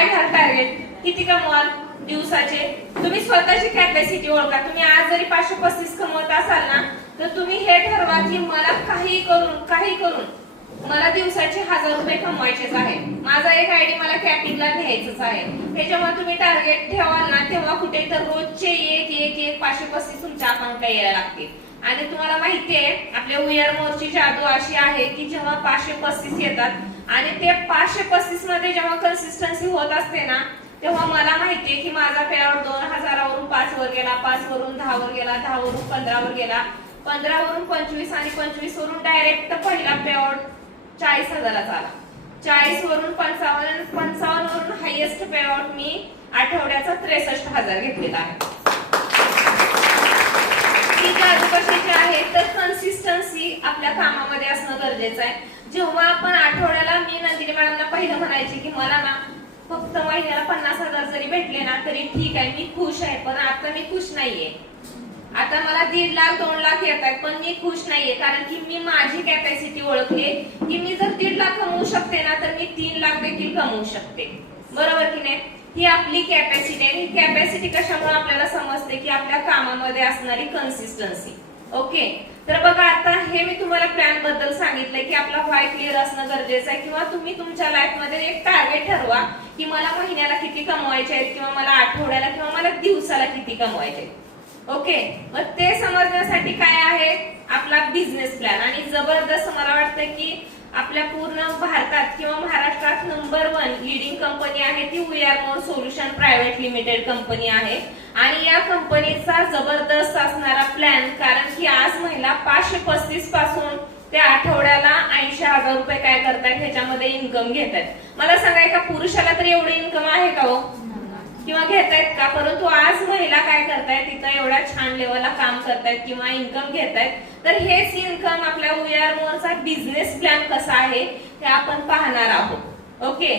काय घ्याल टार्गेट, किती कमवाल दिवसाचे, तुम्ही स्वतःची कॅपॅसिटी ओळखा. तुम्ही आज जरी 535 कमवत असाल ना, तर तुम्ही हे ठरवा की मला काही करून मला दिवसाचे 1000 रुपये कमवायचेच आहे. माझा एक आयडी मला कॅपिंगला घ्यायचंच आहे. त्याच्यामुळे तुम्ही टार्गेट ठेवाल ना, तेव्हा कुठे तर रोजचे एक 535 तुमच्या अकाउंटला यायला लागतील. आणि तुम्हाला माहितीये आपल्या उयर मोरची जादू अशी आहे की जेव्हा 535 येतात आणि ते 535 मध्ये जेव्हा कन्सिस्टन्सी होत असते ना, तेव्हा मला माहितीये की माझा पेआउट 2000 वरून 5 वर गेला, 5 वरून 10 वर गेला, 10 वरून 15 वर गेला, 15 वरून 25 आणि 25 वरून डायरेक्ट पहिला पेआउट 40,000 आला. 40 वरून 55, 55 वरून हायएस्ट पेआउट मी आठवड्याचा 63,000 घेतलेला आहे. ही जादू कशाची आहे तर कन्सिस्टन्सी आपल्या कामामध्ये असणं गरजेचं आहे. जेव्हा आपण आठवड्याला, मी नंदिनी मॅडमला पहिलं म्हणायचे की मला ना फक्त महिन्याला 50,000 जरी भेटले ना तरी ठीक आहे, मी खुश आहे. पण आता मी खुश नाहीये. आता मला 1.5 लाख 2 लाख येत आहेत पण मी खुश नाहीये, कारण की मी माझी कॅपॅसिटी ओळखली की मी जर 1.5 लाख कमवू शकते ना तर मी 3 लाख देखील कमवू शकते. बरोबर की नाही? ही आपली कॅपॅसिटी आहे. ही कॅपॅसिटी कशामुळे आपल्याला समजते की आपल्या कामामध्ये असणारी कन्सिस्टन्सी. ओके, तर बघा आता हे मी तुम्हाला प्लॅन बद्दल सांगितलंय की आपला व्हाय क्लिअर असणं गरजेचं आहे. किंवा तुम्ही तुमच्या लाईफ मध्ये एक टार्गेट ठरवा की मला महिन्याला किती कमवायचे आहेत, किंवा मला आठवड्याला, किंवा मला दिवसाला किती कमवायचे. ओके, मग ते समजण्यासाठी काय आहे आपला बिझनेस प्लॅन. आणि जबरदस्त मला वाटतं की आपल्या पूर्ण भारतात किंवा महाराष्ट्रात नंबर 1 लीडिंग कंपनी आहे ती V R More solution private limited company आहे. आणि या कंपनीचा जबरदस्त असणारा प्लॅन, कारण की आज महिला 535 पासून ते आठवड्याला 80,000 रुपये काय करतायत ह्याच्यामध्ये इन्कम घेत आहेत. मला सांगा एका पुरुषाला तरी एवढी इन्कम आहे का हो, किंवा घेतायत का? परंतु आज महिला काय करतायत, तिथं एवढ्या छान लेवलला काम करतायत किंवा इन्कम घेतायत. तर हेच इन्कम आपल्या we R Morcha business plan कसा आहे हे आपण पाहणार आहोत. ओके,